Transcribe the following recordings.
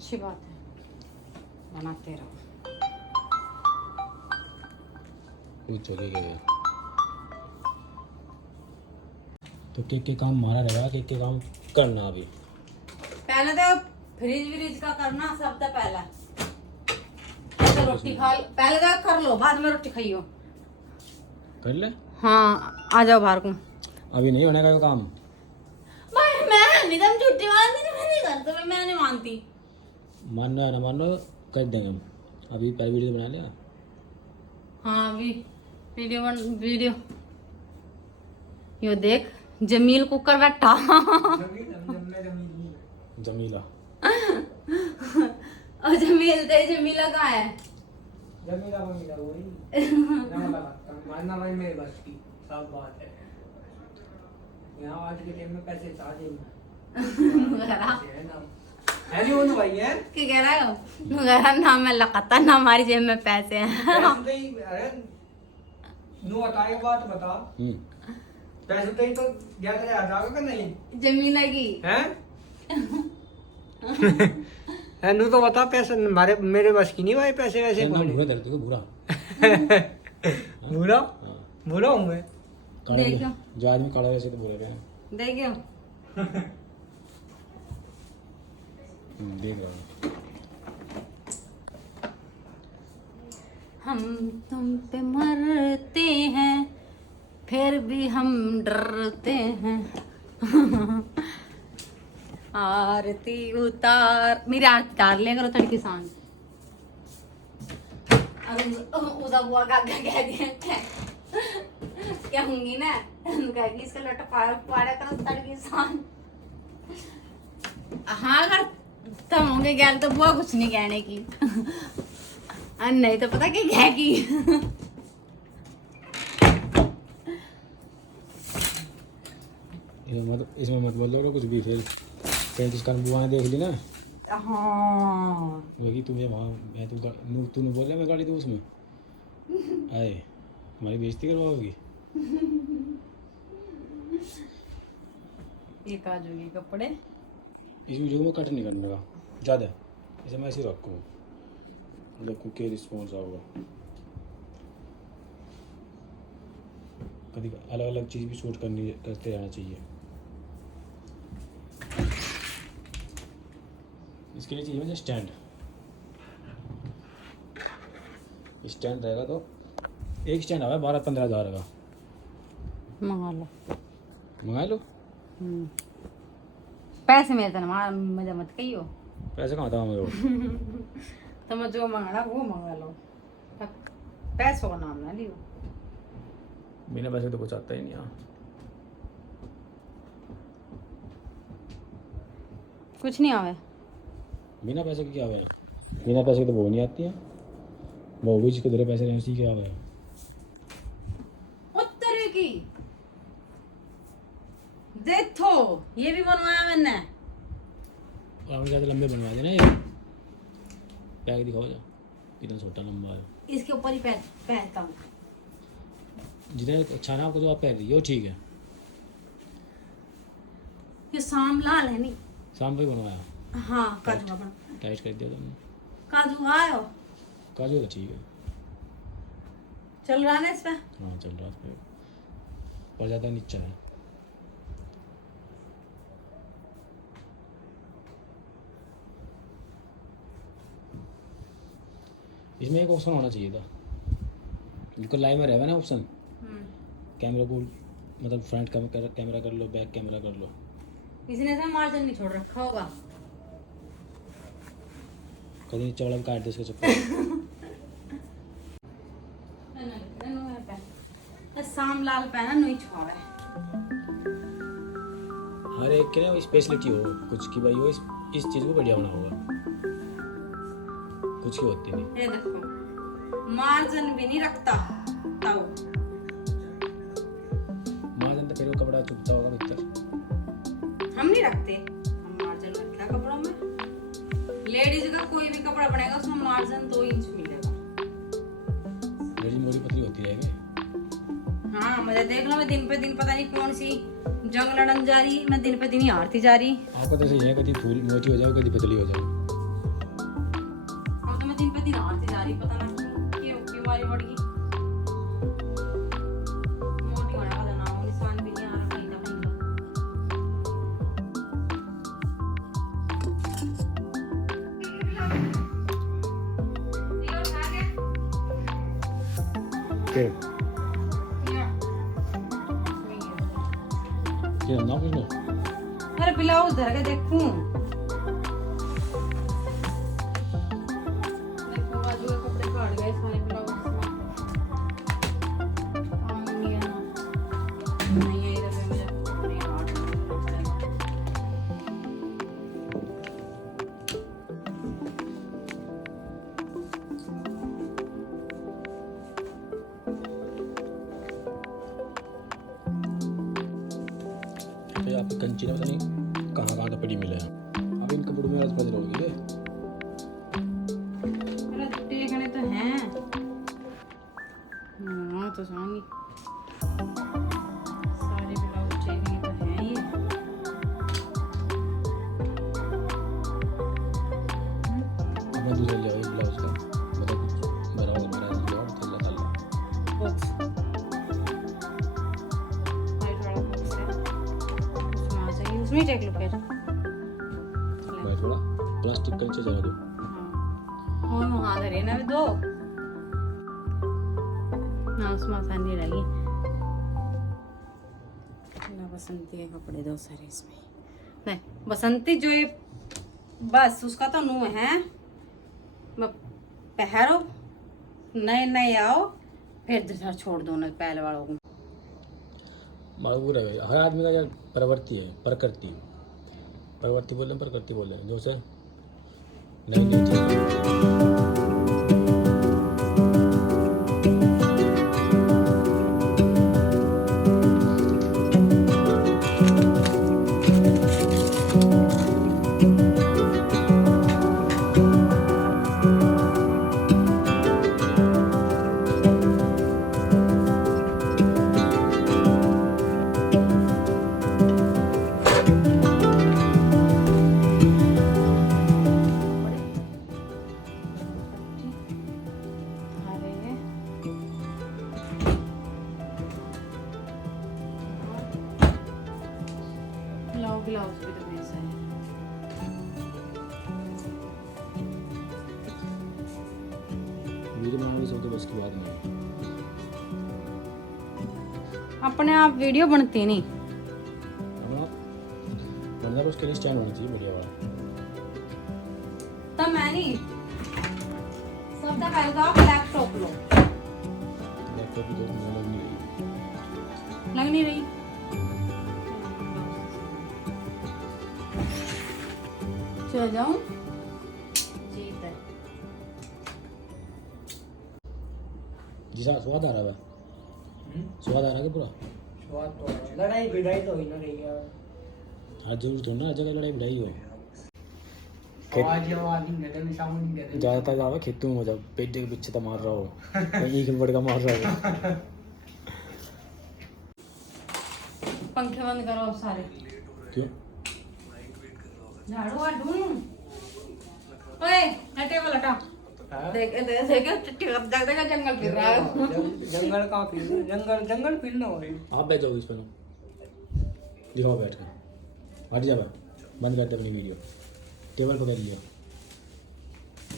अच्छी बात है, बनाते रहो। कुछ हो गया तो केक के काम हमारा रहेगा, केक के काम करना अभी। पहले तो फ्रिज व्रिज का करना सबसे पहला। तो रोटी खा पहले तो कर लो, बाद में रोटी खाइयो। कर ले। हाँ आ जाओ बाहर को। अभी नहीं होने का ये काम। भाई मैं नहीं, तुम छुट्टी वाला दिन मैं नहीं करता, मैं नहीं मानती। मानो या ना मानो कर देंगे हम। अभी पहले वीडियो बना लिया। हाँ वीडियो यो देख, जमील कुकर बैठा। जमीला और जमीला कहाँ है? जमीला वही मानना भाई मेरे बस की साफ बात है। यहाँ आज के टाइम में पैसे चाहिए है नहीं वो भाई है क्या कह रहा हो? ना मैं लगाता ना हमारी जेब में पैसे हैं। अरे नू बताए बात बता। पैसे तो ही तो ज्यादा आ जाएगा कि नहीं जमीला की हैं? है नू तो बता, पैसे हमारे मेरे बस की नहीं भाई, पैसे वैसे बुरा दर्द को बुरा बुरा बुरा हूँ मैं। देखो जो आदमी काला वैसे तो बुरे रहे। देखियो देख रहा हूँ। हम तुम पे मरते हैं फिर भी हम डरते हैं। आरती उतार, मेरी आरती उतार लिया करो तड़की सांझ। उदा बुआ का कह दिया क्या होंगी ना, कहेगी इसका लट पाड़ा करो तड़की सांझ। हाँ अगर तुम होंगे गैल तो बुआ कुछ नहीं कहने की। नहीं तो पता क्या कहेगी। इसमें मत बोल कुछ भी, फिर कहीं किसका बुआ ने देख ली ना। हाँ वही तुम्हें वहाँ मैं तूने बोला मैं गाड़ी दूँ उसमें आए हमारी बेइज्जती करवाओगी। ये काजू के कपड़े इस वीडियो में कट नहीं करने का ज़्यादा, इसे मैं ऐसे रखूँ देखो क्या रिस्पॉन्स आएगा। कभी अलग अलग चीज़ भी शूट करते रहना चाहिए। इसके लिए चाहिए मुझे स्टैंड रहेगा तो एक स्टैंड आया 12-15 हज़ार का, मंगा लो। पैसे मेरे तो ना मजा मत कहियो। पैसे कहाँ था मेरे को? तुम जो मंगाना वो मंगा लो, पैसों का नाम ना लियो। बिना पैसे तो कुछ आता ही नहीं। यहाँ कुछ नहीं आवे बिना पैसे के क्या आवे? बिना पैसे के तो वो नहीं आती है, वो भी जिसको तेरे पैसे रहने क्या आवे। उत्तरी की देखो ये भी बनवाया मैंने। और हम ज़्यादा लंबे बनवा देना ये पैक दिखाओ जा कितना छोटा लंबा है। इसके ऊपर ही पहनता हूँ। जितना अच्छा ना आपको जो आप पहन रही हो ठीक है। ये शाम लाल है नहीं शाम को ही बनवाया। हाँ काजू का बन टाइट कर दिया तुमने। काजू आयो काजू तो ठीक है, चल रहा है ना इस पे। हाँ चल रहा है पर ज़्यादा नीचा है। इसमें एक ऑप्शन होना चाहिए था, बिल्कुल लाइव में रहेगा ना ऑप्शन, कैमरा को मतलब फ्रंट कैमरा कर लो, बैक कैमरा कर लो। इसने ऐसा मार्जिन नहीं छोड़ रखा होगा। कभी चौड़ा काट दे इसका चक्कर। शाम लाल पहना नहीं छोड़े। हर एक के ना स्पेशलिटी हो कुछ की भाई, वो इस चीज़ को बढ़िया बना होगा, कुछ की होती नहीं। ये देखो मार्जिन भी नहीं रखता ताऊ। मार्जिन तो फिर वो कपड़ा चुभता होगा भीतर। हम नहीं रखते, हम मार्जिन रखते हैं कपड़ों में। लेडीज का कोई भी कपड़ा बनेगा उसमें मार्जिन 2 इंच मिलेगा। लेडीज मोटी पतली होती रहेगी। हाँ मुझे देख लो, मैं दिन पे दिन पता नहीं कौन सी जंग लड़न जा रही, मैं दिन पे दिन ही हारती जा रही। आपका तो सही है, कभी फूल मोटी हो जाओ कभी पतली हो जाओ। सारी बढ़ गई मोटी होने का नाम निशान भी नहीं आ रहा कहीं का के ये ना कुछ नहीं अरे ब्लाउज धर के देखूं देखो बाजू के कपड़े काट गए सारे ब्लाउज नहीं है इधर में मुझे कपड़े काट पड़ेगा ये आपकी कंची ने पता नहीं कहाँ कपड़े मिले हैं अब इन कपड़ों में रस रहोगे मेरा देखने तो हैं हाँ तो सांगी सारे ब्लाउज देखने तो हैं ये अब मैं दूसरा ले आऊँ ब्लाउज का मतलब बराबर बराबर जो और थल्ला थल्ला बॉक्स वाइट वाला बॉक्स है उसमें आ जाएगी उसमें ही टेक लो फिर मैं थोड़ा प्लास्टिक कंचे जरा दो हाँ वहाँ धरे ना दो ना उसमें आसानी रहेगी ना बसंती के कपड़े दो सारे इसमें नहीं बसंती जो ये बस उसका तो नू है पहरो नए नए आओ फिर दूसरा छोड़ दो ना पहले वालों को मजबूर है हर आदमी का यार प्रवृत्ति है प्रकृति प्रवृत्ति बोल रहे हैं प्रकृति बोल रहे हैं जो से नई नई चीज़ अरे ब्लाउज भी तो वैसा है वीडियो बनाने से तो बस की बात नहीं अपने आप वीडियो बनती नहीं है वरना उसके लिए स्टैंड होना चाहिए वीडियो वाला तब मैं नहीं सबसे पहले तो आप लैपटॉप लो लैपटॉप भी तो लग नहीं रही चल जाऊं जीत है जी सा स्वाद आ रहा है स्वाद आ रहा है पूरा स्वाद तो है। लड़ाई भिड़ाई तो ही ना रही है हर जरूर थोड़ा ना हर जगह लड़ाई भिड़ाई हो आवाज आवाज नहीं देते मैं सामने नहीं देते ज़्यादातर जावा खेतों में हो जाओ पेट के पीछे तो मार रहा हो कहीं एक बड़ का मार रहा हो पंखे बंद करो अब सारे क्यों झाड़ू आ ढूंढ ओए टेबल हटा देख देख देख जग देखा जंगल फिर रहा है जंगल का फिर जंगल जंगल फिर ना हो आप बैठ जाओ इस पर दिखाओ बैठ कर हट जा बंद करते अपनी वीडियो टेबल पकड़ लिया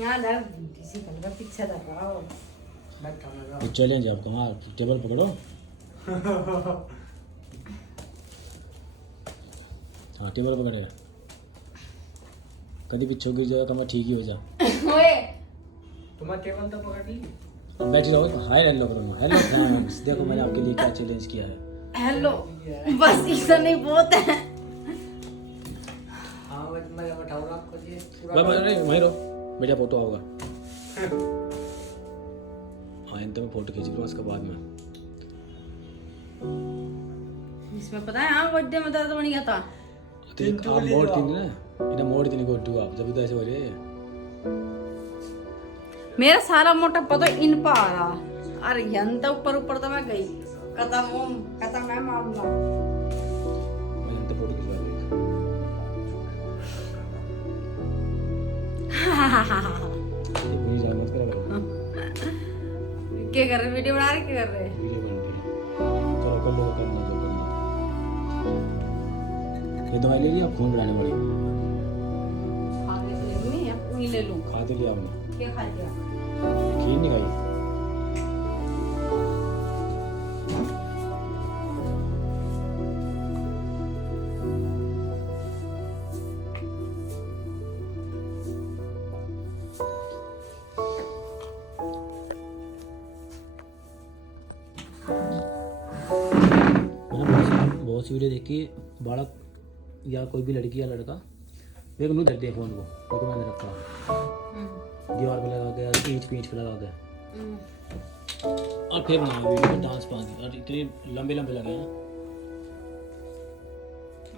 यहाँ दर किसी कल का पीछे दर रहा हो बैठा मैं ये चैलेंज है आपका हाँ टेबल पकड़ो हाँ टेबल पकड़ेगा कभी पीछे गिर जाएगा कमा ठीक ही हो जा ओए तुम्हारा टेबल तो पकड़ ली अब बैठ जाओ हाय हेलो करो हेलो फ्रेंड्स देखो मैंने आपके लिए क्या चैलेंज किया है हेलो बस इतना नहीं बहुत है हाँ मैं बताऊँ आपको ये वहीं रहो बढ़िया फोटो आओगा हाँ इन तो मैं फोटो खींच लूँगा उसके बाद में इसमें पता है हाँ बर्थडे में दर्द बन गया था तो एक आप मोड़ तीन ना इन्हें मोड़ तीन गोटू आप जब तो ऐसे हो रहे हैं मेरा सारा मोटापा तो इन पर आ रहा अरे यंत ऊपर ऊपर तो मैं गई खत्म है मामला मैं इन तो फोटो खिंचवा दूँगा ये बुरी जान मत करो क्या कर रहे, वीडियो बना रहे, क्या कर रहे? वीडियो बन रही है। चलो कर लो, करना जो करना। ये दवाई ले लिया, खून बढ़ाने वाली। खा के तो लेनी है, अपनी ले लूं। खा तो लिया आपने? क्या खा लिया? खीर नहीं खाई? मैंने बहुत सी वीडियो देखी, बालक या कोई भी लड़की या लड़का मेरे को नहीं धरते फोन को, क्योंकि मैंने रखा दीवार पे लगा के, पींच पे लगा के, और फिर बना वीडियो में डांस पास, और इतने लंबे लंबे लगे हैं।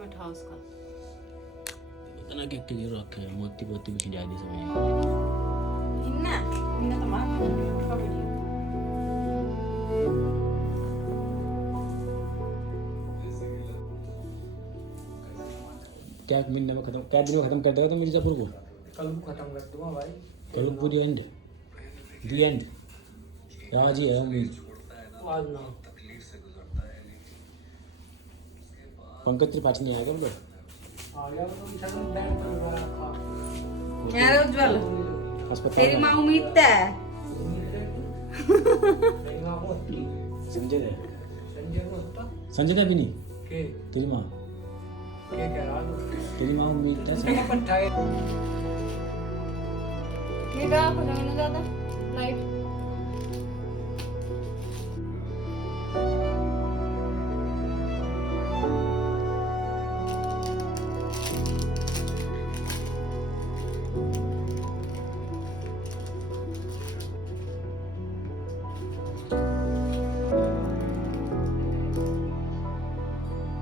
मीठा उसका इतना क्या क्लियर रखे हैं, मोती पोती भी खिंचा दी सब। इन्ना इन्ना तो मार का वीडियो। क्या महीने में खत्म, क्या दिन में खत्म कर देगा तो मिर्जापुर को? कल को खत्म कर दूंगा भाई। कल पूरी एंड, दी एंड। राजी है उम्मीद। आज ना पंकज त्रिपाठी नहीं आएगा बोलो? आ गया तो छगन बैंक पर लगा रखा। यार उज्जवल, अस्पताल तेरी माँ उम्मीद है। महंगा होती संजय दे, संजय को होता संजय दे भी नहीं। के तेरी माँ, के कह रहा है तेरी माँ उम्मीद था संजय पट्टा है। ये क्या हो जाने ज्यादा लाइट।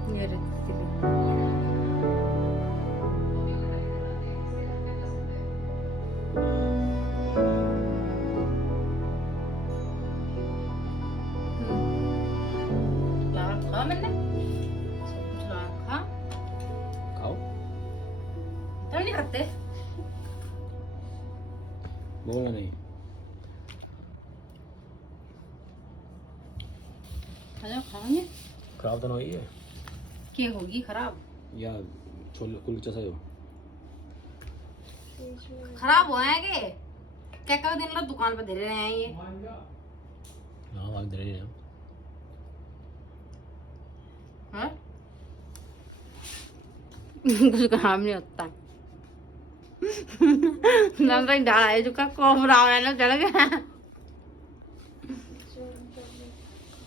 ये रेसिपी ला रखा मैंने, सब कुछ ला रखा। खाओ, तो नहीं खाते? बोलना नहीं। खाओ खाओगे? खराब तो नहीं है क्या होगी खराब? या छोले कुलचा सा हो? खराब हो आएंगे क्या? कल दिन लोग दुकान पे दे रहे हैं ये। हाँ आज दे रहे हैं। हाँ? कुछ काम नहीं होता। नंबर डाला है जो का कोबरा है ना, चल गया।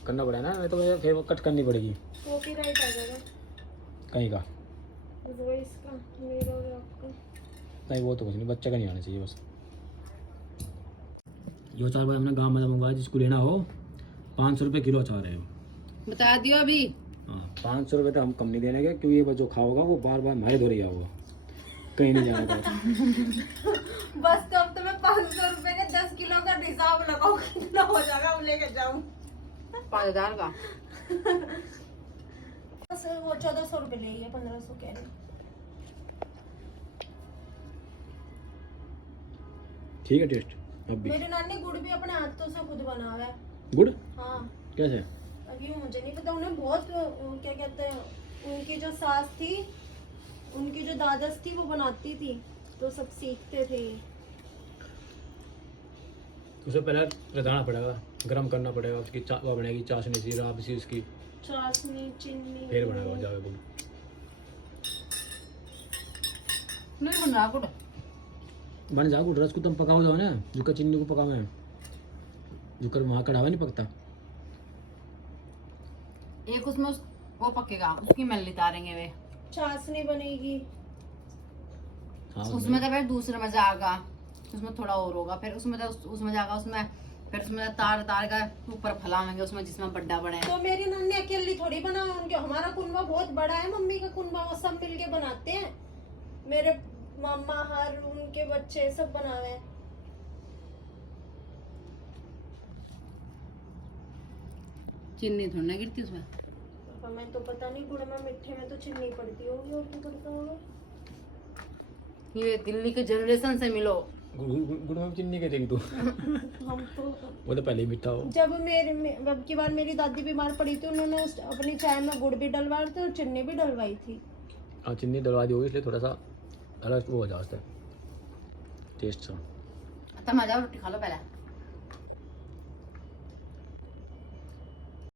करना पड़ेगा ना, नहीं तो मुझे फिर वो कट करनी पड़ेगी। कॉपीराइट आ जाएगा कहीं का वॉइस का, मेरा और आपका। नहीं, वो तो कुछ नहीं, बच्चे का नहीं आना चाहिए बस। ये अचार भाई हमने गाँव में मंगवाया, जिसको लेना हो 500 रुपये किलो अचार है। बता दियो अभी। हाँ 500 रुपये तो हम कम नहीं देने के, क्योंकि ये बस जो खाओगा वो बार बार हमारे धोरे होगा, कहीं नहीं जाना पड़ेगा। बस कब तो मैं 500 रुपए के 10 किलो का हिसाब लगाऊं, कितना हो जाएगा वो लेके जाऊं। 5000 का बस वो 1400 रुपये ले लिया, 1500 कह रही। ठीक है टेस्ट अब भी। मेरी नानी गुड़ भी अपने हाथों से खुद बना हुआ है। गुड़ हाँ, कैसे? अभी मुझे नहीं पता, उन्हें बहुत क्या कहते हैं, उनकी जो सास थी, उनकी जो दादस थी वो बनाती थी, तो सब सीखते थे। उसे पहले रधाना पड़ेगा, गरम करना पड़ेगा, उसकी वो बनेगी चाशनी सी, राब सी उसकी, चाशनी चीनी फिर बनेगा जावे गुड़। नहीं बन रहा गुड़। बन जा गुड़, रस को तुम पकाओ जाओ ना, जुकर चीनी को पकाओ है, जुकर वहाँ कढ़ावा नहीं पकता। एक उसमें वो पकेगा, उसकी मैल नितारेंगे वे। चाशनी बनेगी। हाँ उसमें तो फिर दूसरे में जाएगा, उसमें थोड़ा और होगा, फिर उसमें तो उसमें जाएगा, उसमें फिर उसमें तार तार का ऊपर फैलाएंगे उसमें, जिसमें बड्डा बड़ा है। तो मेरी नानी अकेली थोड़ी बना, उनके हमारा कुनबा बहुत बड़ा है, मम्मी का कुनबा, वो सब मिलके बनाते हैं। मेरे मामा हर उनके बच्चे सब बनावे हैं। चीनी थोड़ी ना गिरती उसमें। हमें तो पता नहीं, गुड़ में मिठे में तो चीनी पड़ती होगी और क्या पड़ता होगा। ये दिल्ली के जनरेशन से मिलो, गुड़ में चीनी के देगी तू हम तो वो तो पहले ही मीठा हो। जब अब की बार मेरी दादी बीमार पड़ी थी, उन्होंने अपनी चाय में गुड़ भी डलवाया था और चीनी भी डलवाई थी। हाँ चीनी डलवा दी होगी इसलिए थोड़ा सा अलग वो हो जाता है टेस्ट सा। तुम आ जाओ रोटी खा लो पहले।